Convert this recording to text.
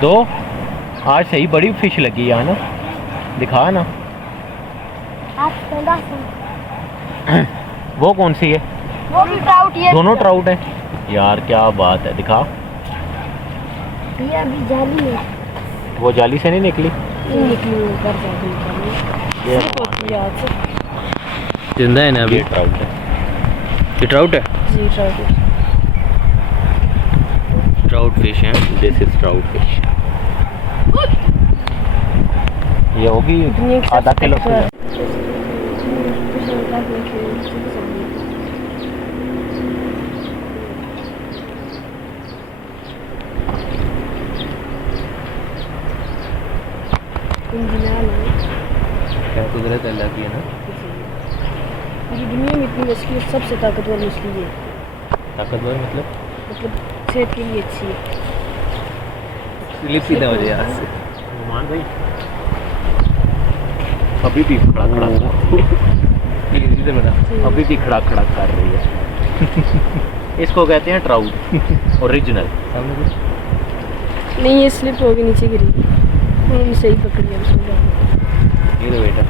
दो। आज सही बड़ी फिश लगी है ना, दिखा ना। वो कौन सी है? वो भी ट्राउट है। दोनों ट्राउट है यार, क्या बात है, दिखा। ये अभी जाली है। वो जाली से नहीं निकली? नहीं निकली, ऊपर जाली निकली। ये जिंदा है ना अभी? ये ट्राउट है। ये ट्राउट है? जी ट्राउट। ट्राउट फिश है। This is trout fish. ये होगी आधा किलो से। क्या कुदरत अल्लाह की है ना। पूरी दुनिया में इतनी मछली सबसे ताकतवर मछली है। ताकतवर मतलब सेहत के लिए अच्छी है। स्लिप सीधा हो जाए यहाँ से। मान भाई अभी भी खड़ा खड़ा इधर बना। अभी भी खड़ा खड़ा कर रही है। इसको कहते हैं ट्राउट ओरिजिनल। नहीं, ये स्लिप होगी, नीचे गिरी। सही पकड़ी है। ये लो बेटा।